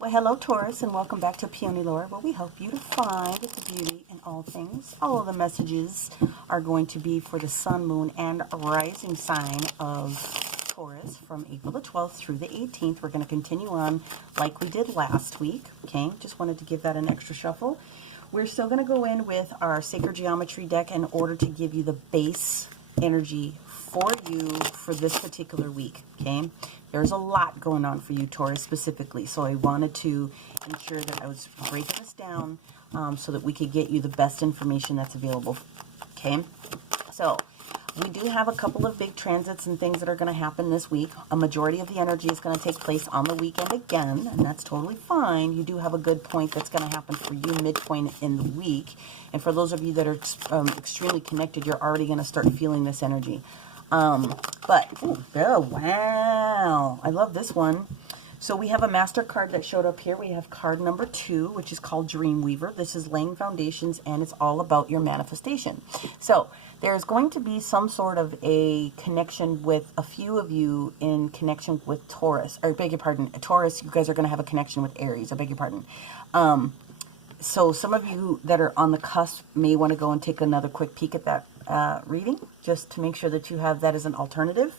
Well, hello Taurus, and welcome back to PeonyLore, where we help you to find the beauty in all things. All of the messages are going to be for the sun, moon, and rising sign of Taurus from April the 12th through the 18th. We're going to continue on like we did last week. Okay, just wanted to give that an extra shuffle. We're still going to go in with our Sacred Geometry deck in order to give you the base energy for you for this particular week. Okay, there's a lot going on for you, Taurus, specifically, so I wanted to ensure that I was breaking this down so that we could get you the best information that's available. Okay, so we do have a couple of big transits and things that are going to happen this week. A majority of the energy is going to take place on the weekend again, and that's totally fine. You do have a good point that's going to happen for you midpoint in the week. And for those of you that are extremely connected, you're already going to start feeling this energy. Oh, wow. I love this one. So we have a master card that showed up here. We have card number 2, which is called Dreamweaver. This is laying foundations, and it's all about your manifestation. So there's going to be some sort of a connection with a few of you in connection with Taurus. Or, beg your pardon, Taurus, you guys are going to have a connection with Aries. I beg your pardon. So some of you that are on the cusp may want to go and take another quick peek at that reading, just to make sure that you have that as an alternative.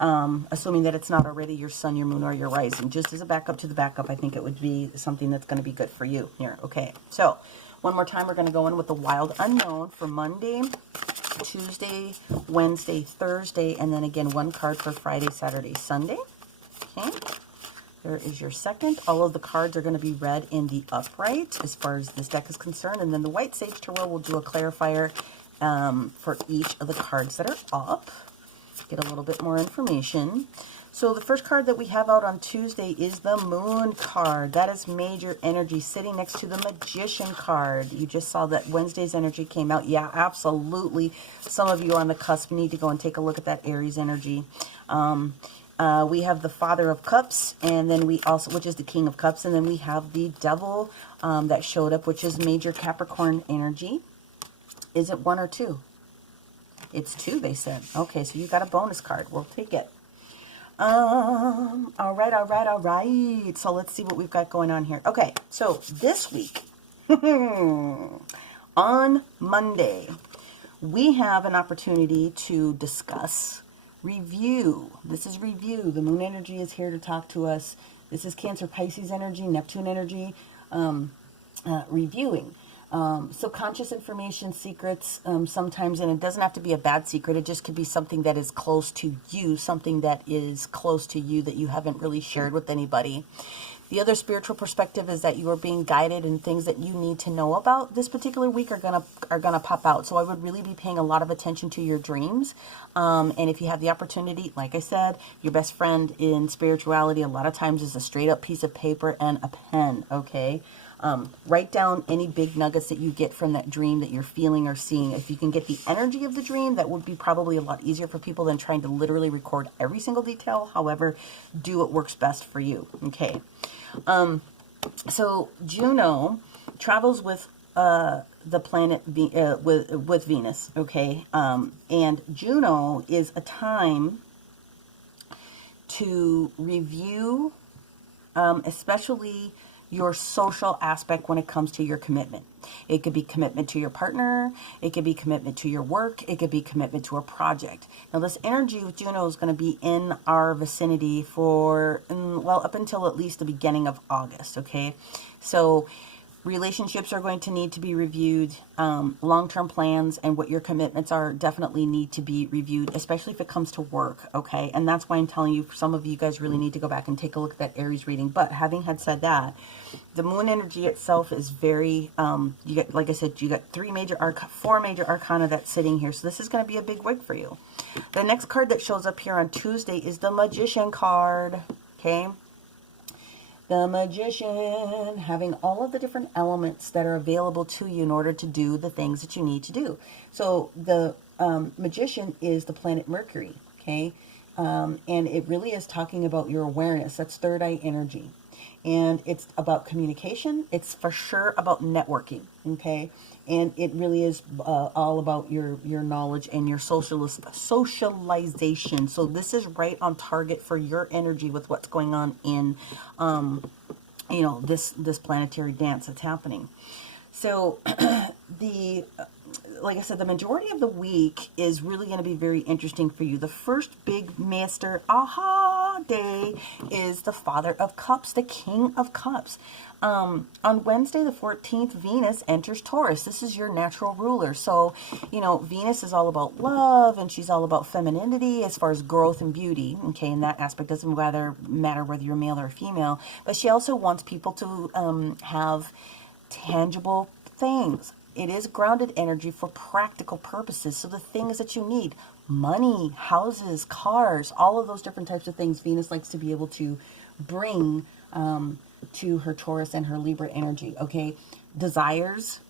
Assuming that it's not already your sun, your moon, or your rising. Just as a backup to the backup, I think it would be something that's going to be good for you here. Okay, so one more time, we're going to go in with the Wild Unknown for Monday, Tuesday, Wednesday, Thursday, and then again one card for Friday, Saturday, Sunday. Okay, there is your second. All of the cards are going to be read in the upright as far as this deck is concerned, and then the White Sage Tarot will do a clarifier for each of the cards that are up. Get a little bit more information. So the first card that we have out on Tuesday is the Moon card. That is major energy sitting next to the Magician card. You just saw that Wednesday's energy came out. Yeah, absolutely. Some of you on the cusp need to go and take a look at that Aries energy. We have the Father of Cups, and then we also, which is the King of Cups, and then we have the Devil that showed up, which is major Capricorn energy. Is it 1 or 2? It's 2, they said. Okay, so you got a bonus card. We'll take it. All right. So let's see what we've got going on here. Okay, so this week, on Monday, we have an opportunity to discuss review. This is review. The moon energy is here to talk to us. This is Cancer, Pisces energy, Neptune energy, reviewing. Subconscious information, secrets, sometimes, and it doesn't have to be a bad secret. It just could be something that is close to you, something that is close to you that you haven't really shared with anybody. The other spiritual perspective is that you are being guided, and things that you need to know about this particular week are gonna pop out. So I would really be paying a lot of attention to your dreams. And if you have the opportunity, like I said, your best friend in spirituality a lot of times is a straight up piece of paper and a pen, okay? Write down any big nuggets that you get from that dream that you're feeling or seeing. If you can get the energy of the dream, that would be probably a lot easier for people than trying to literally record every single detail. However, do what works best for you. Okay. So Juno travels with the planet with Venus. Okay. And Juno is a time to review, especially your social aspect when it comes to your commitment. It could be commitment to your partner. It could be commitment to your work. It could be commitment to a project. Now, this energy with Juno is going to be in our vicinity for, well, up until at least the beginning of August, okay? So relationships are going to need to be reviewed. Long-term plans and what your commitments are definitely need to be reviewed, especially if it comes to work, okay? And that's why I'm telling you, some of you guys really need to go back and take a look at that Aries reading. But having had said that, the moon energy itself is very, you got, like I said, you got 4 major arcana that's sitting here. So this is going to be a big week for you. The next card that shows up here on Tuesday is the Magician card, okay? The Magician, having all of the different elements that are available to you in order to do the things that you need to do. So the Magician is the planet Mercury, okay? And it really is talking about your awareness. That's third eye energy. And it's about communication. It's for sure about networking, okay? And it really is all about your knowledge and your socialization. So this is right on target for your energy with what's going on in you know, this planetary dance that's happening. So the like I said, the majority of the week is really going to be very interesting for you. The first big master aha day is the Father of Cups, the King of Cups. On Wednesday, the 14th, Venus enters Taurus. This is your natural ruler. So, you know, Venus is all about love, and she's all about femininity as far as growth and beauty. Okay, in that aspect, doesn't matter whether you're male or female. But she also wants people to have tangible things. It is grounded energy for practical purposes. So the things that you need, money, houses, cars, all of those different types of things, Venus likes to be able to bring to her Taurus and her Libra energy. Okay, desires,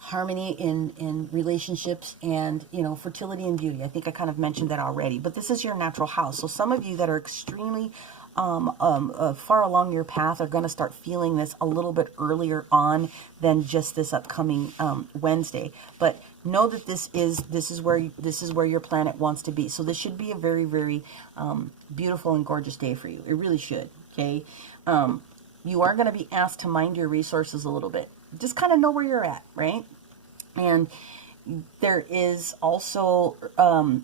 harmony in relationships, and, you know, fertility and beauty. I think I kind of mentioned that already, but this is your natural house. So some of you that are extremely far along your path are going to start feeling this a little bit earlier on than just this upcoming Wednesday. But know that this is where your planet wants to be. So this should be a very, very beautiful and gorgeous day for you. It really should. Okay, you are going to be asked to mind your resources a little bit. Just kind of know where you're at, right? And there is also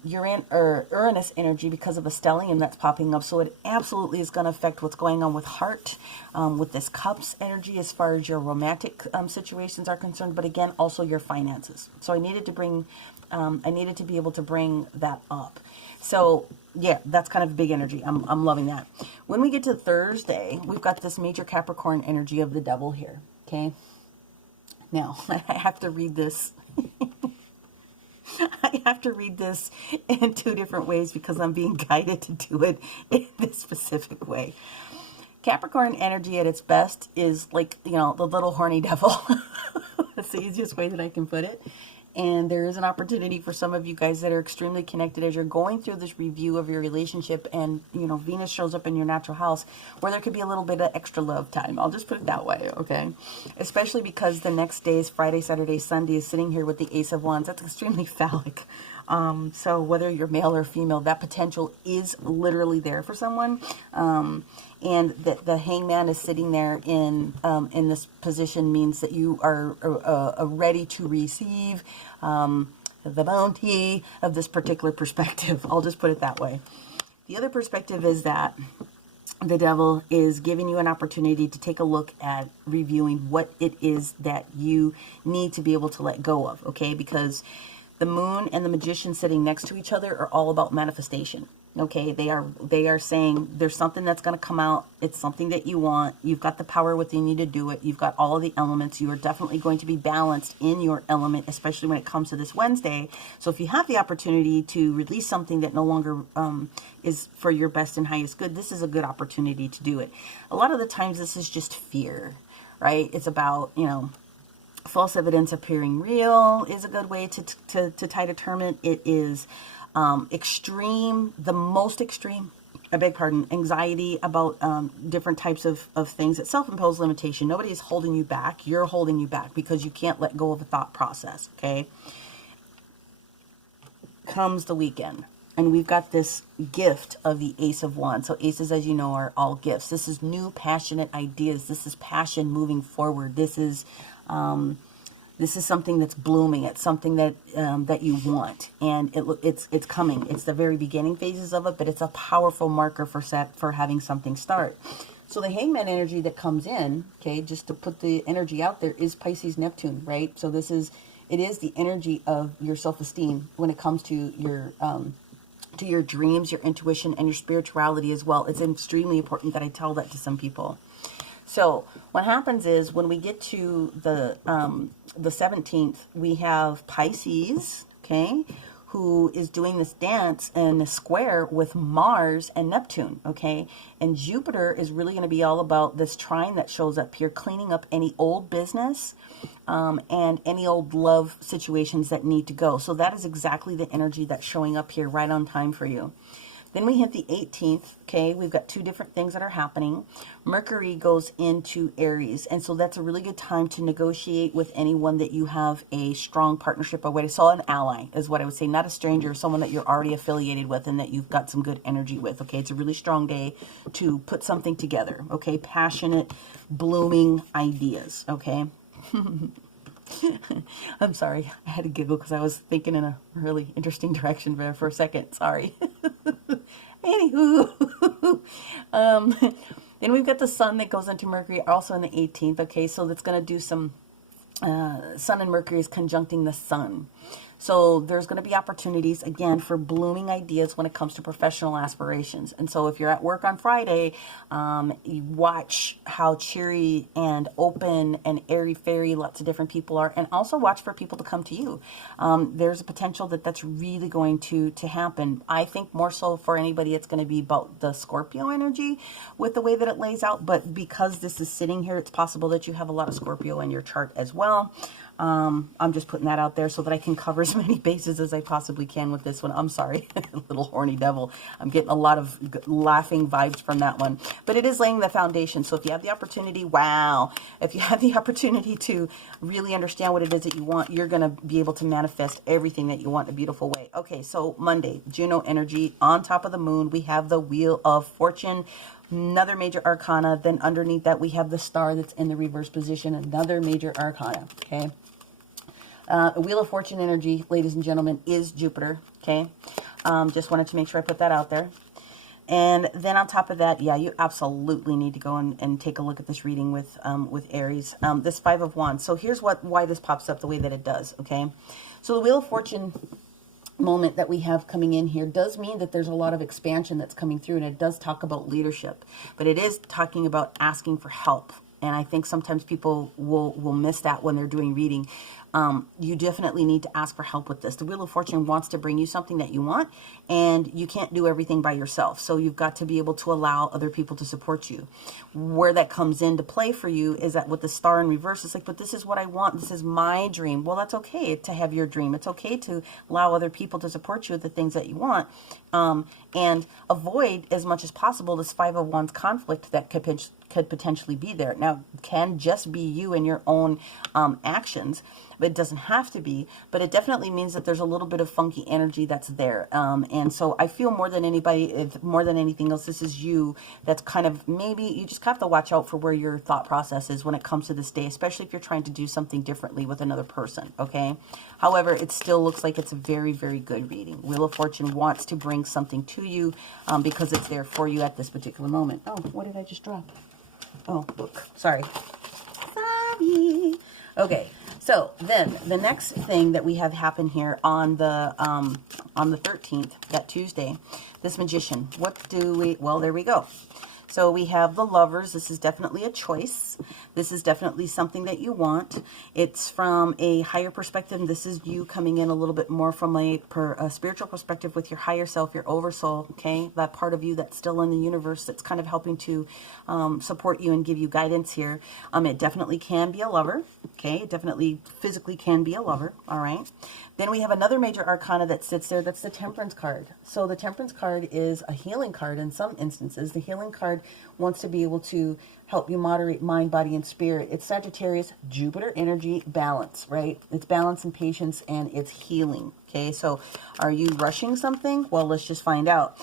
Uranus energy because of a stellium that's popping up. So it absolutely is going to affect what's going on with heart, with this cups energy as far as your romantic situations are concerned. But again, also your finances. So I needed to be able to bring that up. So yeah, that's kind of big energy. I'm loving that. When we get to Thursday, we've got this major Capricorn energy of the devil here. Okay. Now I have to read this. I have to read this in two different ways because I'm being guided to do it in this specific way. Capricorn energy at its best is like, you know, the little horny devil. That's the easiest way that I can put it. And there is an opportunity for some of you guys that are extremely connected as you're going through this review of your relationship, and, you know, Venus shows up in your natural house, where there could be a little bit of extra love time. I'll just put it that way, okay? Especially because the next day is Friday, Saturday, Sunday is sitting here with the Ace of Wands. That's extremely phallic. So whether you're male or female, that potential is literally there for someone. And the hangman is sitting there in this position means that you are ready to receive the bounty of this particular perspective. I'll just put it that way. The other perspective is that the devil is giving you an opportunity to take a look at reviewing what it is that you need to be able to let go of, okay? Because the moon and the magician sitting next to each other are all about manifestation. Okay, they are saying there's something that's going to come out. It's something that you want. You've got the power within you to do it. You've got all of the elements. You are definitely going to be balanced in your element, especially when it comes to this Wednesday. So if you have the opportunity to release something that no longer is for your best and highest good, this is a good opportunity to do it. A lot of the times this is just fear, right? It's about, you know, false evidence appearing real is a good way to tie determinant. It is the most extreme, I beg pardon, anxiety about different types of things. It's self-imposed limitation. Nobody is holding you back. You're holding you back because you can't let go of a thought process, okay? Comes the weekend, and we've got this gift of the Ace of Wands. So aces, as you know, are all gifts. This is new, passionate ideas. This is passion moving forward. This is something that's blooming. It's something that that you want, and it's coming. It's the very beginning phases of it, but it's a powerful marker for having something start. So the hangman energy that comes in, okay, just to put the energy out there, is Pisces Neptune, right? So it is the energy of your self-esteem when it comes to your dreams, your intuition, and your spirituality as well. It's extremely important that I tell that to some people. So what happens is when we get to the 17th, we have Pisces, okay, who is doing this dance in a square with Mars and Neptune, okay? And Jupiter is really going to be all about this trine that shows up here, cleaning up any old business and any old love situations that need to go. So that is exactly the energy that's showing up here right on time for you. Then we hit the 18th, okay? We've got two different things that are happening. Mercury goes into Aries, and so that's a really good time to negotiate with anyone that you have a strong partnership with. So an ally is what I would say, not a stranger, someone that you're already affiliated with and that you've got some good energy with, okay? It's a really strong day to put something together, okay? Passionate, blooming ideas, okay? I'm sorry, I had to giggle because I was thinking in a really interesting direction there for a second. Sorry. Anywho, then we've got the sun that goes into Mercury also in the 18th. Okay, so that's going to do some sun and Mercury is conjuncting the sun. So there's going to be opportunities, again, for blooming ideas when it comes to professional aspirations. And so if you're at work on Friday, you watch how cheery and open and airy-fairy lots of different people are, and also watch for people to come to you. There's a potential that that's really going to happen. I think more so for anybody, it's going to be about the Scorpio energy with the way that it lays out. But because this is sitting here, it's possible that you have a lot of Scorpio in your chart as well. I'm just putting that out there so that I can cover as many bases as I possibly can with this one. I'm sorry, little horny devil. I'm getting a lot of laughing vibes from that one. But it is laying the foundation. So if you have the opportunity, wow. If you have the opportunity to really understand what it is that you want, you're going to be able to manifest everything that you want in a beautiful way. Okay, so Monday, Juno energy. On top of the moon, we have the Wheel of Fortune. Another major arcana. Then underneath that, we have the star that's in the reverse position. Another major arcana, okay? Wheel of Fortune energy, ladies and gentlemen, is Jupiter, okay? Just wanted to make sure I put that out there. And then on top of that, yeah, you absolutely need to go and take a look at this reading with Aries. This Five of Wands. So here's why this pops up the way that it does, okay? So the Wheel of Fortune moment that we have coming in here does mean that there's a lot of expansion that's coming through, and it does talk about leadership, but it is talking about asking for help. And I think sometimes people will miss that when they're doing reading. You definitely need to ask for help with this. The Wheel of Fortune wants to bring you something that you want, and you can't do everything by yourself. So you've got to be able to allow other people to support you. Where that comes into play for you is that with the star in reverse, it's like, but this is what I want. This is my dream. Well, that's okay to have your dream. It's okay to allow other people to support you with the things that you want. And avoid as much as possible this Five of Wands conflict that could potentially be there. Now, it can just be you and your own actions, but it doesn't have to be. But it definitely means that there's a little bit of funky energy that's there. And so I feel more than anything else, this is you that's kind of, maybe you just have to watch out for where your thought process is when it comes to this day, especially if you're trying to do something differently with another person, okay? However, it still looks like it's a very, very good reading. Wheel of Fortune wants to bring something to you because it's there for you at this particular moment. Oh, what did I just drop? Oh, look. Sorry. Okay, so then the next thing that we have happen here on the 13th, that Tuesday, this Magician. What do we? Well, there we go. So we have the Lovers. This is definitely a choice. This is definitely something that you want. It's from a higher perspective. This is you coming in a little bit more from a spiritual perspective with your higher self, your oversoul, okay? That part of you that's still in the universe that's kind of helping to support you and give you guidance here. It definitely can be a lover, okay? It definitely physically can be a lover, all right? Then we have another major arcana that sits there. That's the Temperance card. So the Temperance card is a healing card in some instances. The healing card wants to be able to help you moderate mind, body, and spirit. It's Sagittarius, Jupiter energy, balance, right? It's balance and patience, and it's healing, okay? So are you rushing something? Well, let's just find out.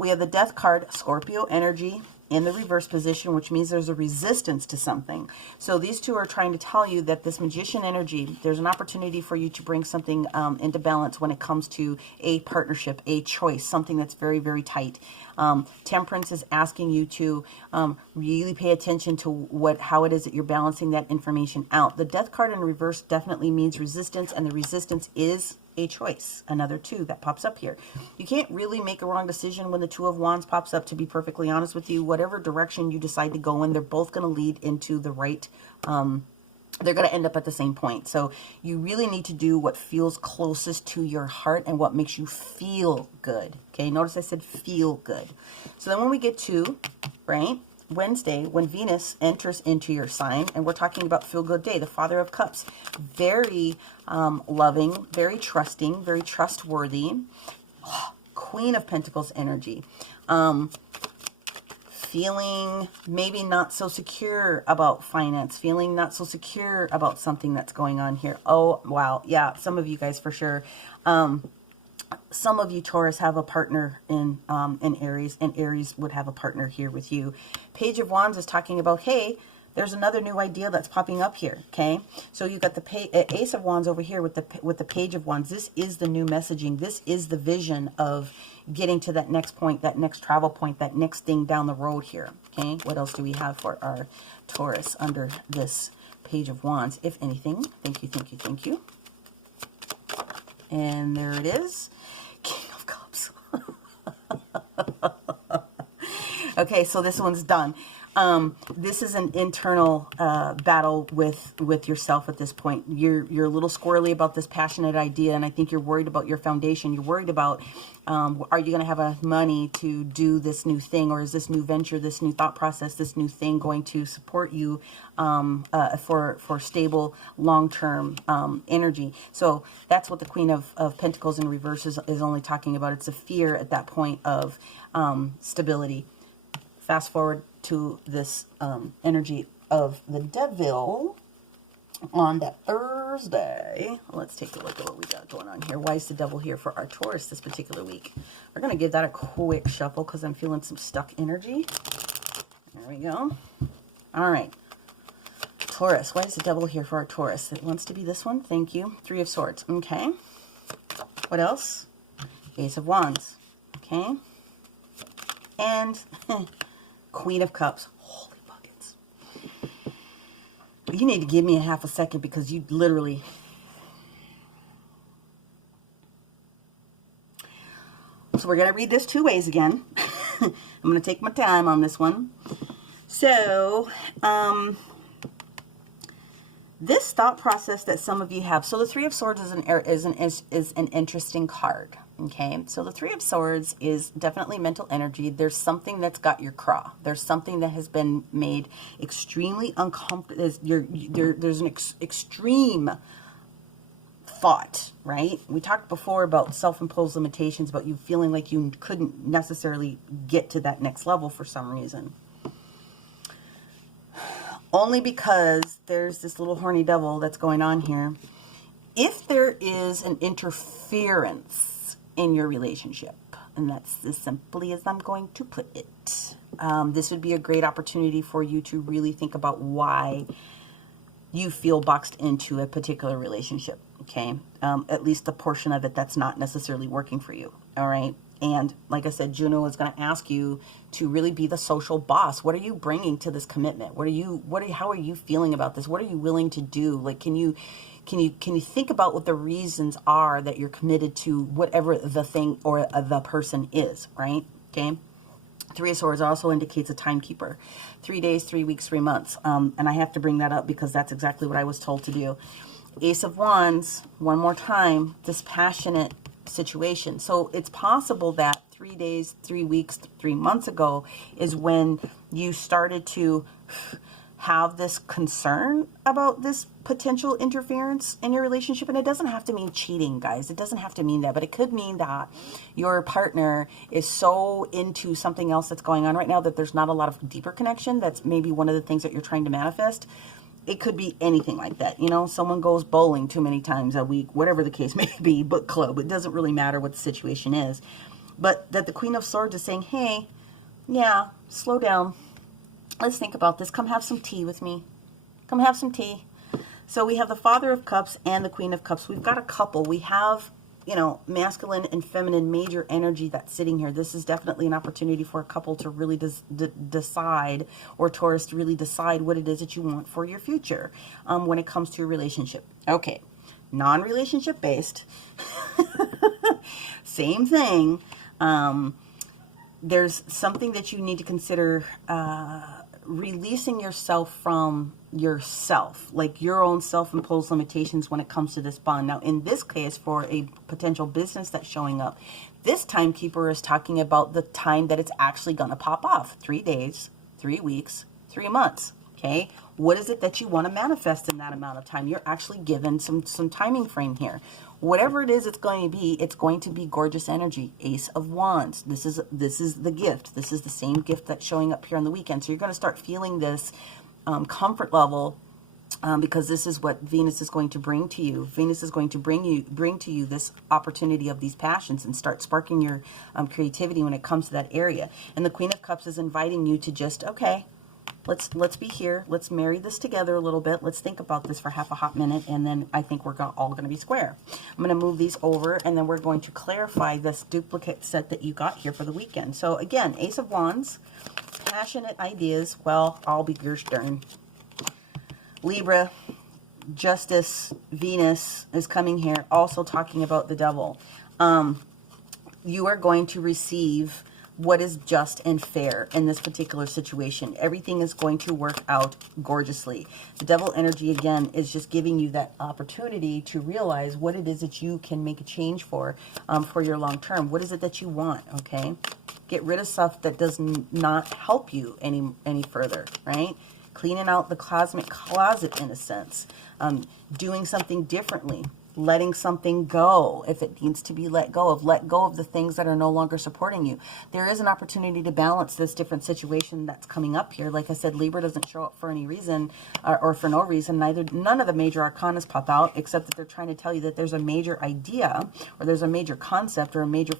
We have the Death card, Scorpio energy, in the reverse position, which means there's a resistance to something. So these two are trying to tell you that this Magician energy, there's an opportunity for you to bring something into balance when it comes to a partnership, a choice, something that's very, very tight. Temperance is asking you to really pay attention to how it is that you're balancing that information out. The Death card in reverse definitely means resistance, and the resistance is a choice. Another two that pops up here. You can't really make a wrong decision when the Two of Wands pops up, to be perfectly honest with you. Whatever direction you decide to go in, they're both going to lead into the right, they're going to end up at the same point. So you really need to do what feels closest to your heart and what makes you feel good. Okay, notice I said feel good. So then when we get to, right, Wednesday, when Venus enters into your sign, and we're talking about feel good day, the Father of Cups, very loving, very trusting, very trustworthy, Queen of Pentacles energy. Feeling maybe not so secure about finance, feeling not so secure about something that's going on here. Oh, wow. Yeah, some of you guys for sure. Some of you Taurus have a partner in Aries, and Aries would have a partner here with you. Page of Wands is talking about, hey, there's another new idea that's popping up here, okay? So you've got the Ace of Wands over here with the Page of Wands. This is the new messaging. This is the vision of getting to that next point, that next travel point, that next thing down the road here, okay? What else do we have for our Taurus under this Page of Wands, if anything? Thank you, thank you, thank you. And there it is. King of Cups. Okay, so this one's done. This is an internal battle with yourself at this point. You're a little squirrely about this passionate idea, and I think you're worried about your foundation. You're worried about, are you going to have enough money to do this new thing, or is this new venture, this new thought process, this new thing going to support you for stable, long-term energy? So that's what the Queen of Pentacles in reverse is only talking about. It's a fear at that point of stability. Fast forward to this energy of the Devil on that Thursday. Let's take a look at what we got going on here. Why is the Devil here for our Taurus this particular week? We're going to give that a quick shuffle because I'm feeling some stuck energy. There we go. All right. Taurus. Why is the Devil here for our Taurus? It wants to be this one. Thank you. Three of Swords. Okay. What else? Ace of Wands. Okay. And Queen of Cups. Holy buckets. You need to give me a half a second because you literally... So we're going to read this two ways again. I'm going to take my time on this one. So, this thought process that some of you have. So the Three of Swords is an interesting card. Okay, so the Three of Swords is definitely mental energy. There's something that's got your craw. There's something that has been made extremely uncomfortable. There's an extreme thought, right? We talked before about self-imposed limitations, about you feeling like you couldn't necessarily get to that next level for some reason. Only because there's this little horny devil that's going on here. If there is an interference in your relationship, and that's as simply as I'm going to put it, this would be a great opportunity for you to really think about why you feel boxed into a particular relationship, okay? At least the portion of it that's not necessarily working for you, all right? And like I said, Juno is going to ask you to really be the social boss. What are you bringing to this commitment? How are you feeling about this? What are you willing to do? Like, can you think about what the reasons are that you're committed to whatever the thing or the person is, right? Okay. Three of Swords also indicates a timekeeper. 3 days, 3 weeks, 3 months. And I have to bring that up because that's exactly what I was told to do. Ace of Wands, one more time, this passionate situation. So it's possible that 3 days, 3 weeks, 3 months ago is when you started to have this concern about this potential interference in your relationship. And it doesn't have to mean cheating, guys. It doesn't have to mean that, but it could mean that your partner is so into something else that's going on right now that there's not a lot of deeper connection. That's maybe one of the things that you're trying to manifest. It could be anything like that. You know, someone goes bowling too many times a week, whatever the case may be, book club. It doesn't really matter what the situation is. But that the Queen of Swords is saying, hey, yeah, slow down. Let's think about this. Come have some tea with me. Come have some tea. So we have the Father of Cups and the Queen of Cups. We've got a couple. We have, you know, masculine and feminine major energy that's sitting here. This is definitely an opportunity for a couple to really decide, or Taurus to really decide what it is that you want for your future when it comes to your relationship. Okay, non-relationship based. Same thing. There's something that you need to consider releasing yourself from yourself, like your own self-imposed limitations when it comes to this bond. Now, in this case, for a potential business that's showing up, this timekeeper is talking about the time that it's actually going to pop off. 3 days, 3 weeks, 3 months. Okay. What is it that you want to manifest in that amount of time? You're actually given some timing frame here. whatever it is it's going to be gorgeous energy. Ace of Wands. This is the gift. This is the same gift that's showing up here on the weekend. So you're going to start feeling this comfort level, because this is what Venus is going to bring to you. Venus is going to bring to you this opportunity of these passions and start sparking your creativity when it comes to that area. And the Queen of Cups is inviting you to just, okay, let's be here. Let's marry this together a little bit. Let's think about this for half a hot minute, and then I think we're all going to be square. I'm going to move these over, and then we're going to clarify this duplicate set that you got here for the weekend. So again, Ace of Wands, passionate ideas. Well, I'll be gosh darn. Libra, Justice, Venus is coming here, also talking about the Devil. You are going to receive what is just and fair in this particular situation. Everything is going to work out gorgeously. The Devil energy, again, is just giving you that opportunity to realize what it is that you can make a change for your long term. What is it that you want, okay? Get rid of stuff that does not help you any further, right? Cleaning out the cosmic closet, in a sense. Doing something differently. Letting something go if it needs to be let go of. Let go of the things that are no longer supporting you. There is an opportunity to balance this different situation that's coming up here. Like I said, Libra doesn't show up for any reason or for no reason. None of the major arcanas pop out, except that they're trying to tell you that there's a major idea, or there's a major concept, or a major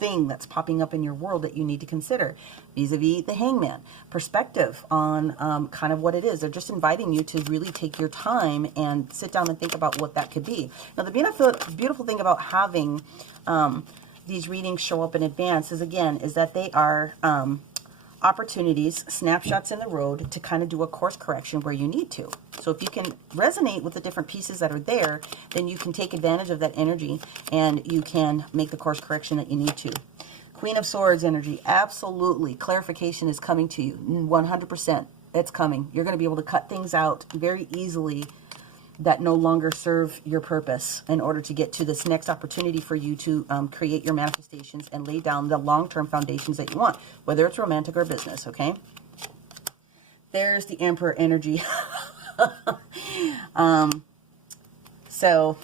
thing that's popping up in your world that you need to consider, vis-a-vis the Hangman. Perspective on kind of what it is. They're just inviting you to really take your time and sit down and think about what that could be. Now, the beautiful thing about having these readings show up in advance is that they are opportunities, snapshots in the road to kind of do a course correction where you need to. So if you can resonate with the different pieces that are there, then you can take advantage of that energy and you can make the course correction that you need to. Queen of Swords energy, absolutely. Clarification is coming to you, 100%. It's coming. You're going to be able to cut things out very easily that no longer serve your purpose in order to get to this next opportunity for you to create your manifestations and lay down the long-term foundations that you want, whether it's romantic or business, okay? There's the Emperor energy. So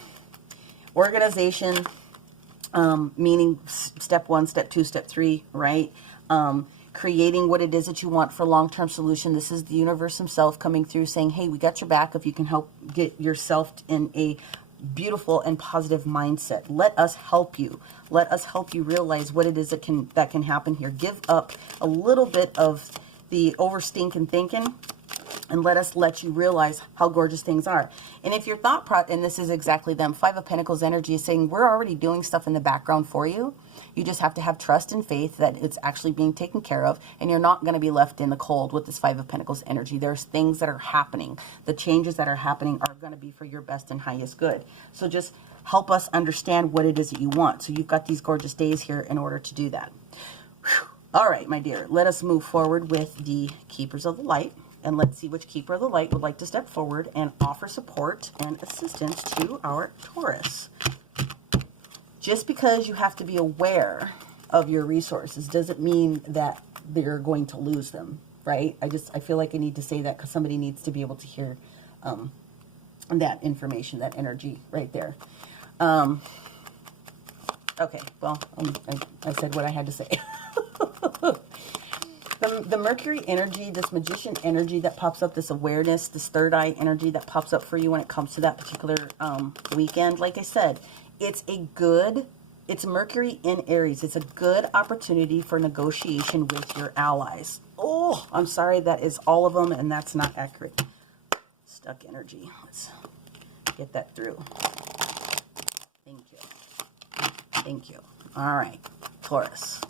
organization, meaning step 1, step 2, step 3, right? Creating what it is that you want for long-term solution. This is the universe himself coming through saying, hey, we got your back if you can help get yourself in a beautiful and positive mindset. Let us help you. Let us help you realize what it is that can happen here. Give up a little bit of the overstinking thinking and let you realize how gorgeous things are. And if your thought process, and this is exactly them, Five of Pentacles energy is saying, we're already doing stuff in the background for you. You just have to have trust and faith that it's actually being taken care of, and you're not going to be left in the cold with this Five of Pentacles energy. There's things that are happening. The changes that are happening are going to be for your best and highest good. So just help us understand what it is that you want. So you've got these gorgeous days here in order to do that. Whew. All right, my dear, let us move forward with the Keepers of the Light. And let's see which Keeper of the Light would like to step forward and offer support and assistance to our Taurus. Just because you have to be aware of your resources doesn't mean that they're going to lose them, right? I feel like I need to say that because somebody needs to be able to hear that information, that energy right there. Okay, well, I said what I had to say. The Mercury energy, this magician energy that pops up, this awareness, this third eye energy that pops up for you when it comes to that particular weekend, like I said, it's Mercury in Aries. It's a good opportunity for negotiation with your allies. Oh, I'm sorry, that is all of them, and that's not accurate. Stuck energy. Let's get that through. Thank you. Thank you. All right, Taurus,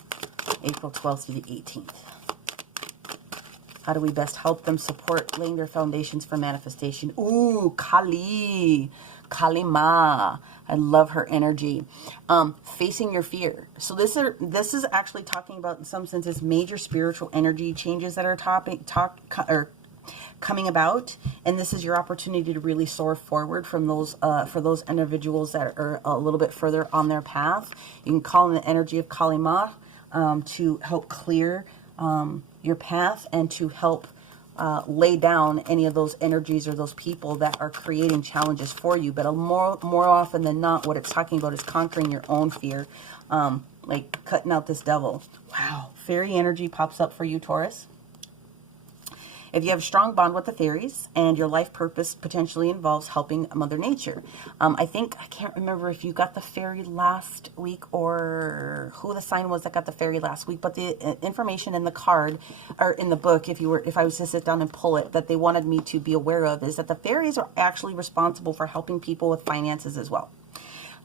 April 12th through the 18th. How do we best help them support laying their foundations for manifestation? Ooh, Kali Ma. I love her energy. Facing your fear. So this is actually talking about, in some senses, major spiritual energy changes that are coming about, and this is your opportunity to really soar forward from those for those individuals that are a little bit further on their path. You can call in the energy of Kali Ma to help clear your path and to help lay down any of those energies or those people that are creating challenges for you. But more often than not, what it's talking about is conquering your own fear, like cutting out this devil. Wow. Fairy energy pops up for you, Taurus. If you have a strong bond with the fairies and your life purpose potentially involves helping Mother Nature. I can't remember if you got the fairy last week or who the sign was that got the fairy last week, but the information in the card or in the book, if I was to sit down and pull it, that they wanted me to be aware of is that the fairies are actually responsible for helping people with finances as well.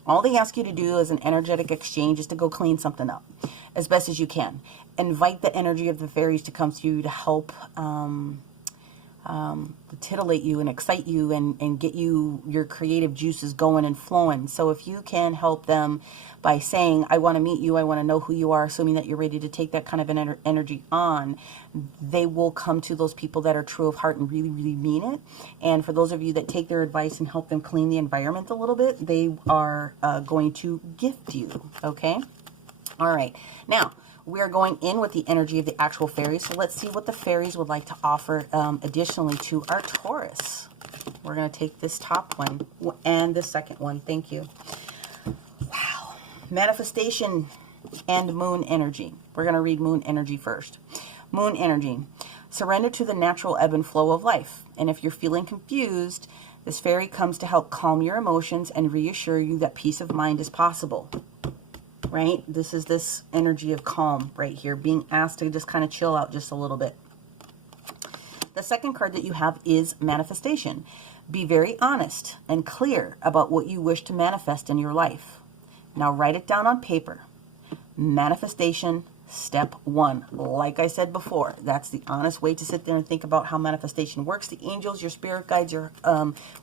All they ask you to do as an energetic exchange is to go clean something up as best as you can. Invite the energy of the fairies to come through to help titillate you and excite you and get your creative juices going and flowing. So if you can help them by saying, I want to meet you, I want to know who you are, assuming that you're ready to take that kind of an energy on, they will come to those people that are true of heart and really, really mean it. And for those of you that take their advice and help them clean the environment a little bit, they are going to gift you, okay? All right. Now, we are going in with the energy of the actual fairies. So let's see what the fairies would like to offer additionally to our Taurus. We're going to take this top one and the second one. Thank you. Wow. Manifestation and moon energy. We're going to read moon energy first. Moon energy. Surrender to the natural ebb and flow of life. And if you're feeling confused, this fairy comes to help calm your emotions and reassure you that peace of mind is possible. Right? This is this energy of calm right here, being asked to just kind of chill out just a little bit. The second card that you have is manifestation. Be very honest and clear about what you wish to manifest in your life. Now write it down on paper. Manifestation, step 1. Like I said before, that's the honest way to sit there and think about how manifestation works. The angels, your spirit guides,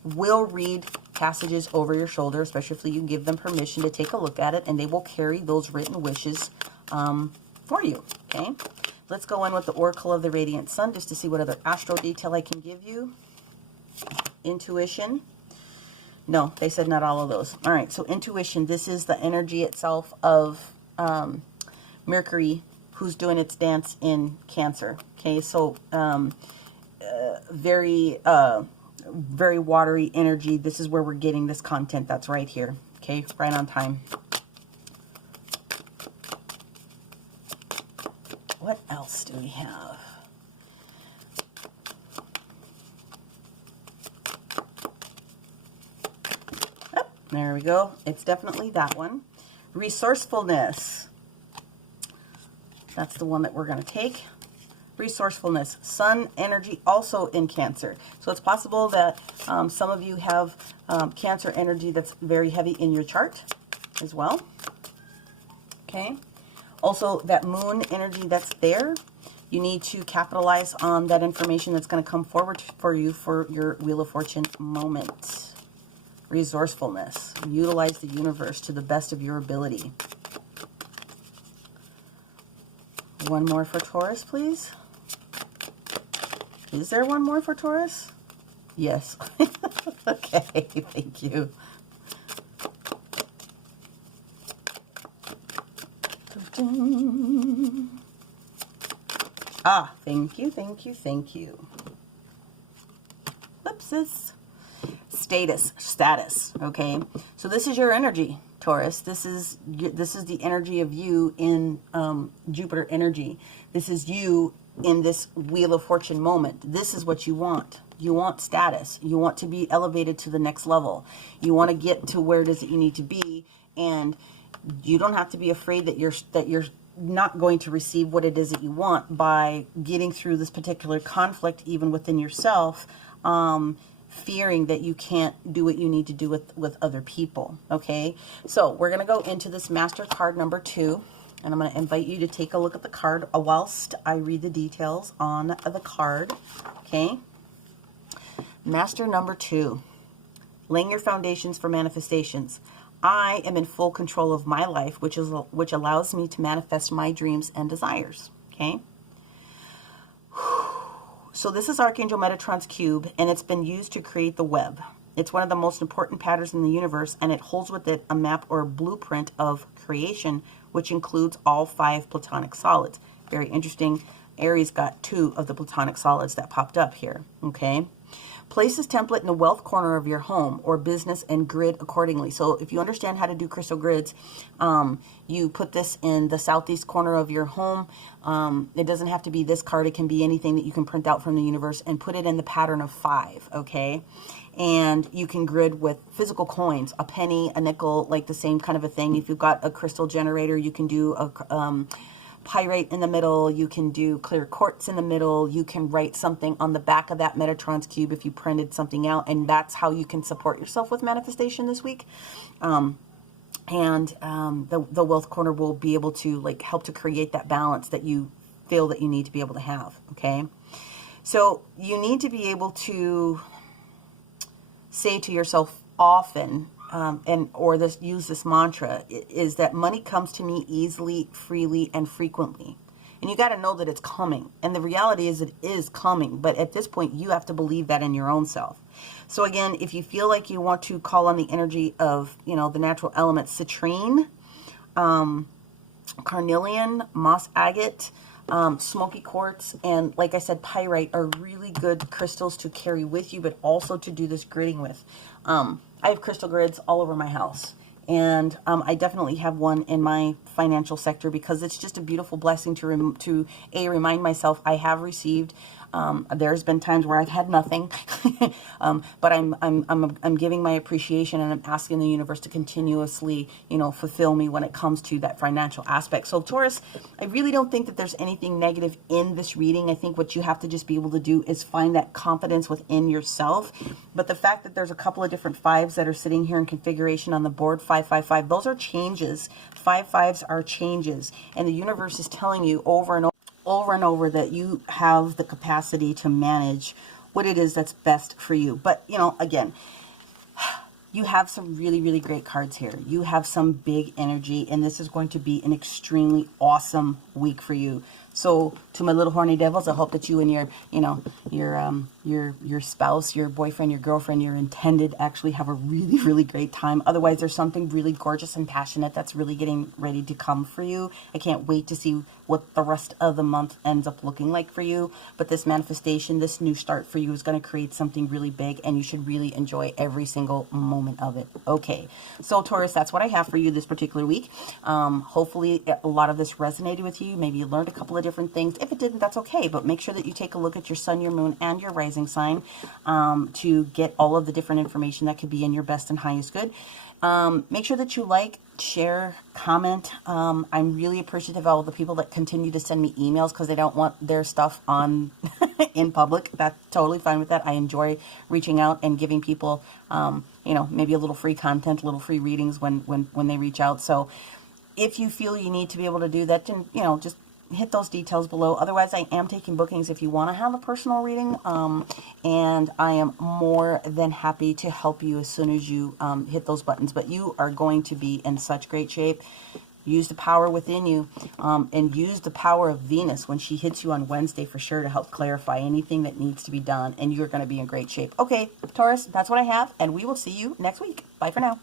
will read passages over your shoulder, especially if you give them permission to take a look at it, and they will carry those written wishes for you, okay? Let's go in with the Oracle of the Radiant Sun just to see what other astro detail I can give you. Intuition. No, they said not all of those. All right, so intuition, this is the energy itself of Mercury, who's doing its dance in Cancer, okay? So very watery energy. This is where we're getting this content that's right here, okay? Right on time. What else do we have? Oh, there we go. It's definitely that one. Resourcefulness. That's the one that we're going to take. Resourcefulness. Sun energy also in Cancer. So it's possible that some of you have Cancer energy that's very heavy in your chart as well. Okay. Also, that moon energy that's there, you need to capitalize on that information that's going to come forward for you for your Wheel of Fortune moment. Resourcefulness. Utilize the universe to the best of your ability. One more for Taurus, please. Is there one more for Taurus? Yes. Okay, thank you. Ah, thank you, thank you, thank you. Ellipsis. Status, okay? So this is your energy, Taurus. This is the energy of you in Jupiter energy. This is you in this Wheel of Fortune moment. This is what you want. You want status. You want to be elevated to the next level. You want to get to where it is that you need to be, and you don't have to be afraid that you're not going to receive what it is that you want by getting through this particular conflict, even within yourself, fearing that you can't do what you need to do with other people, okay? So we're going to go into this master card number 2, and I'm going to invite you to take a look at the card whilst I read the details on the card, okay? Master number 2, laying your foundations for manifestations. I am in full control of my life, which allows me to manifest my dreams and desires, okay? So this is Archangel Metatron's cube, and it's been used to create the web. It's one of the most important patterns in the universe, and it holds with it a map or a blueprint of creation, which includes all 5 platonic solids. Very interesting Aries got 2 of the platonic solids that popped up here, okay? Place this template in the wealth corner of your home or business and grid accordingly. So if you understand how to do crystal grids, you put this in the southeast corner of your home. It doesn't have to be this card. It can be anything that you can print out from the universe, and put it in the pattern of 5, okay? And you can grid with physical coins, a penny, a nickel, like the same kind of a thing. If you've got a crystal generator, you can do a pyrite in the middle, you can do clear quartz in the middle, you can write something on the back of that Metatron's cube if you printed something out, and that's how you can support yourself with manifestation this week. The wealth corner will be able to like help to create that balance that you feel that you need to be able to have, okay? So you need to be able to say to yourself often, use this mantra, is that money comes to me easily, freely, and frequently. And you got to know that it's coming. And the reality is it is coming. But at this point, you have to believe that in your own self. So again, if you feel like you want to call on the energy of, you know, the natural elements, citrine, carnelian, moss agate, smoky quartz, and like I said, pyrite are really good crystals to carry with you, but also to do this gridding with. I have crystal grids all over my house, and I definitely have one in my financial sector because it's just a beautiful blessing to remind myself I have received. There's been times where I've had nothing, but I'm giving my appreciation, and I'm asking the universe to continuously, you know, fulfill me when it comes to that financial aspect. So Taurus, I really don't think that there's anything negative in this reading. I think what you have to just be able to do is find that confidence within yourself. But the fact that there's a couple of different 5s that are sitting here in configuration on the board, 555, those are changes. 5/5s are changes, and the universe is telling you over and over that you have the capacity to manage what it is that's best for you. But, you know, again, you have some really, really great cards here. You have some big energy, and this is going to be an extremely awesome week for you. So to my little horny devils, I hope that you and your, you know, your spouse, your boyfriend, your girlfriend, your intended actually have a really, really great time. Otherwise, there's something really gorgeous and passionate that's really getting ready to come for you. I can't wait to see what the rest of the month ends up looking like for you. But this manifestation, this new start for you is going to create something really big, and you should really enjoy every single moment of it. Okay, so Taurus, that's what I have for you this particular week. Hopefully a lot of this resonated with you. Maybe you learned a couple of different things. If it didn't, that's okay, but make sure that you take a look at your sun, your moon, and your rising sign to get all of the different information that could be in your best and highest good. Make sure that you like, share, comment. I'm really appreciative of all the people that continue to send me emails because they don't want their stuff on in public. That's totally fine with that. I enjoy reaching out and giving people, you know, maybe a little free content, little free readings when they reach out. So if you feel you need to be able to do that, then, you know, just hit those details below. Otherwise, I am taking bookings if you want to have a personal reading, and I am more than happy to help you as soon as you hit those buttons. But you are going to be in such great shape. Use the power within you, and use the power of Venus when she hits you on Wednesday for sure to help clarify anything that needs to be done, and you're going to be in great shape. Okay, Taurus, that's what I have, and we will see you next week. Bye for now.